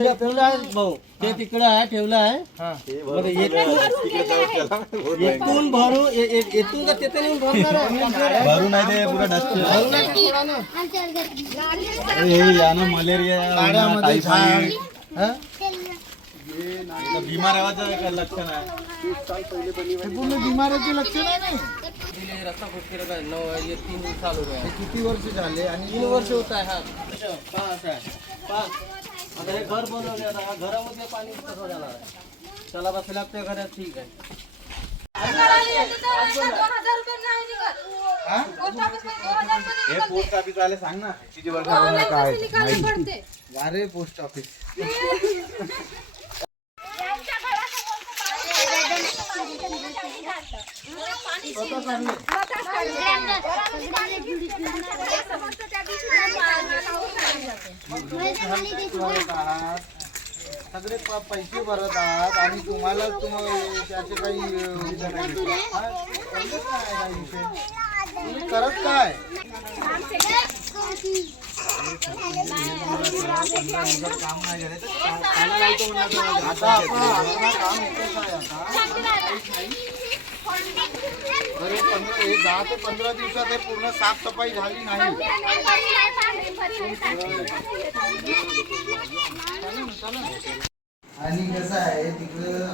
ठेवलं आहे भाऊ. ते तिकडं आहे ठेवलं आहे. बरं, भरू ये- ये- येथून का तिथे नेऊन भरणार आहे? भरून आहे ते पुरा डस्ट भरू नका थोडा ना. हे यानं मलेरिया टायफॉइड. हा? बिमार लक्षण आहे? पूर्ण बिमारीचे लक्षण आहे नाही. रस्ता फुटकेला काय? नऊ हे तीन दिवस चालू आहे किती वर्ष झाले आणि तीन वर्ष होत आहे हा. असं आहे. पहा आता हे घर बनवले आता हा घरामध्ये पाणी कसं जाणार आहे. त्याला बस लागते घरात ठीक आहे. हे पोस्ट ऑफिस वाले सांग ना किती वर्ष वारे पोस्ट ऑफिस भरत आहात सगळे पैसे भरत आहात आणि तुम्हाला तुम्हाला त्याचे काही हा. तुम्ही करत काय काम नाही आता काम हे हे दहा ते पंधरा दिवसात हे पूर्ण साफसफाई झाली नाही आणि कसं आहे तिकडं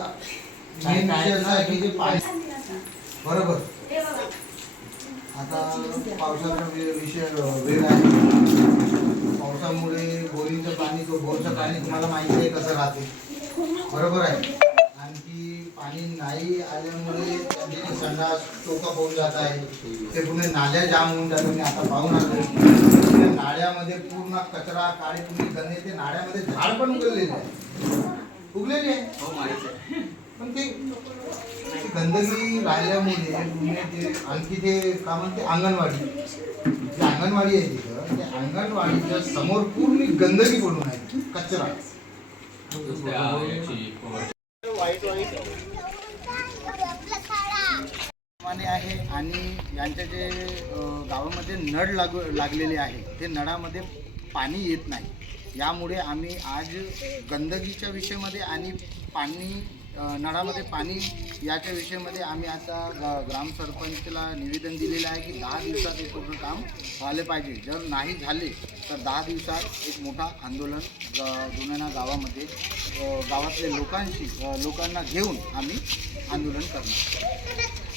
main विषय असा आहे की जे पाणी बरोबर. आता पावसाचा वि- विषय वेळ आहे. पावसामुळे बोरिंगचं पाणी तो बोरचं पाणी तुम्हाला माहिती आहे कसं राहते. बरोबर आहे. आणखी पाणी नाही आल्यामुळे त्यांचे संडास चोका होऊन जात आहे. ते पुणे नाल्या जाम होऊन जातात. मी आता पाहून आलो नाळ्यामध्ये पूर्ण कचरा काळे तुम्ही गणे ते नाळ्यामध्ये झाड पण उगलेले आहे. उगलेले आहे. पण ते ती गंदगी राहिल्यामुळे पुणे ते आणखी ते का म्हणते अंगणवाडी. जी अंगणवाडी आहे तिथं त्या अंगणवाडीच्या समोर पूर्ण गंदगी पडून आहे. कचरा. वाईट आहे आणि यांच्या जे गावामध्ये नळ लागू लागलेले आहे ते नळामध्ये पाणी येत नाही. यामुळे आम्ही आज गंदगीच्या विषयामध्ये आणि पाणी नळामध्ये पाणी याच्या विषयामध्ये आम्ही आता ग्रामसरपंचला निवेदन दिलेलं आहे की दहा दिवसात हे पूर्ण काम व्हायला पाहिजे. जर नाही झाले तर दहा दिवसात एक मोठा आंदोलन जुन्याना गावामध्ये गावातल्या लोकांशी लोकांना घेऊन आम्ही आंदोलन करणार.